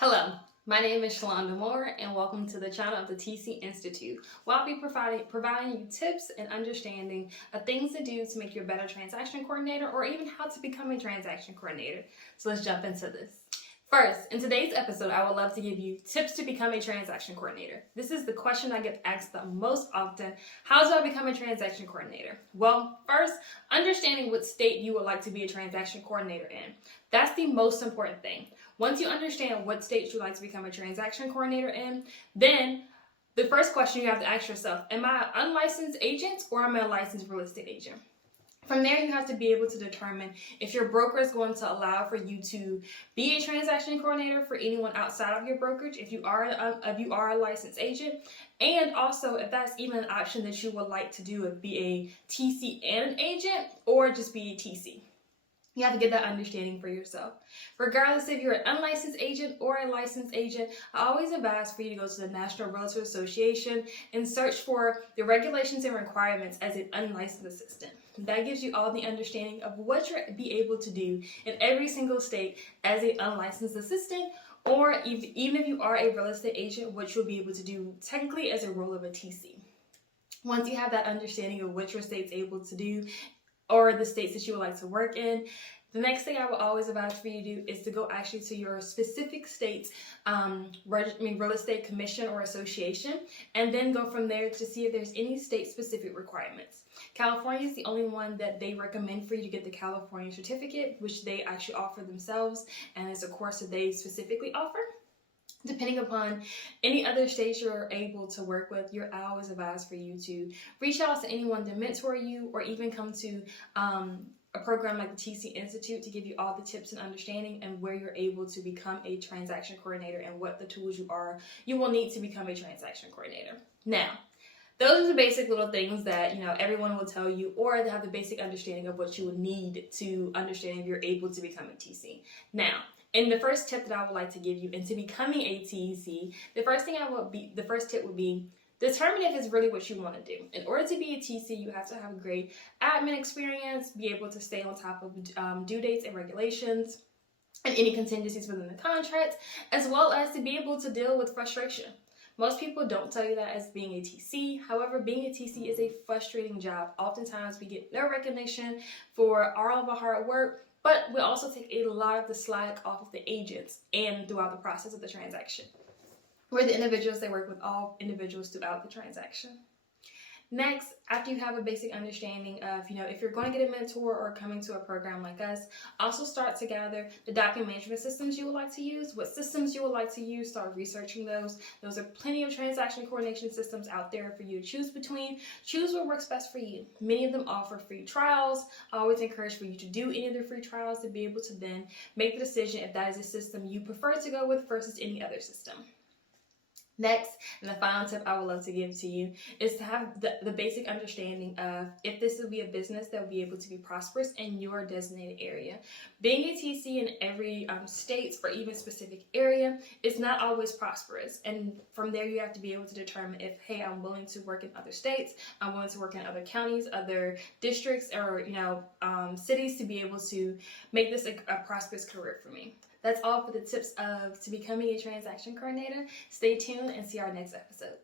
Hello, my name is Shalonda Moore, and welcome to the channel of the TC Institute, where I'll be providing you tips and understanding of things to do to make you a better transaction coordinator, or even how to become a transaction coordinator. So let's jump into this. First, in today's episode, I would love to give you tips to become a transaction coordinator. This is the question I get asked the most often. How do I become a transaction coordinator? Well, first, understanding what state you would like to be a transaction coordinator in. That's the most important thing. Once you understand what state you'd like to become a transaction coordinator in, then the first question you have to ask yourself, am I an unlicensed agent or am I a licensed real estate agent? From there, you have to be able to determine if your broker is going to allow for you to be a transaction coordinator for anyone outside of your brokerage, if you are a licensed agent, and also if that's even an option that you would like to do, be a TC and an agent, or just be a TC. You have to get that understanding for yourself. Regardless if you're an unlicensed agent or a licensed agent, I always advise for you to go to the National Realtor Association and search for the regulations and requirements as an unlicensed assistant. That gives you all the understanding of what you'll be able to do in every single state as an unlicensed assistant, or even if you are a real estate agent, what you'll be able to do technically as a role of a TC. Once you have that understanding of what your state's able to do, or the states that you would like to work in, the next thing I will always advise for you to do is to go actually to your specific state's real estate commission or association, and then go from there to see if there's any state-specific requirements. California is the only one that they recommend for you to get the California certificate, which they actually offer themselves, and it's a course that they specifically offer. Depending upon any other states you're able to work with, you're always advised for you to reach out to anyone to mentor you, or even come to a program like the TC Institute to give you all the tips and understanding and where you're able to become a transaction coordinator and what the tools you will need to become a transaction coordinator. Now, those are the basic little things that everyone will tell you, or they have the basic understanding of what you would need to understand if you're able to become a TC. Now, and the first tip that I would like to give you into becoming a TC, the first tip would be determine if it's really what you want to do. In order to be a TC, you have to have a great admin experience, be able to stay on top of due dates and regulations, and any contingencies within the contract, as well as to be able to deal with frustration. Most people don't tell you that as being a TC. However, being a TC is a frustrating job. Oftentimes, we get no recognition for all of our hard work, but we also take a lot of the slack off of the agents and throughout the process of the transaction. We're the individuals that work with all individuals throughout the transaction. Next, after you have a basic understanding of, if you're going to get a mentor or coming to a program like us, also start to gather the document management systems you would like to use, what systems you would like to use, start researching those. Those are plenty of transaction coordination systems out there for you to choose between. Choose what works best for you. Many of them offer free trials. I always encourage for you to do any of the free trials to be able to then make the decision if that is a system you prefer to go with versus any other system. Next, and the final tip I would love to give to you is to have the basic understanding of if this will be a business that will be able to be prosperous in your designated area. Being a TC in every state or even specific area is not always prosperous. And from there, you have to be able to determine if, hey, I'm willing to work in other states, I'm willing to work in other counties, other districts, or cities to be able to make this a prosperous career for me. That's all for the tips to becoming a transaction coordinator. Stay tuned and see our next episode.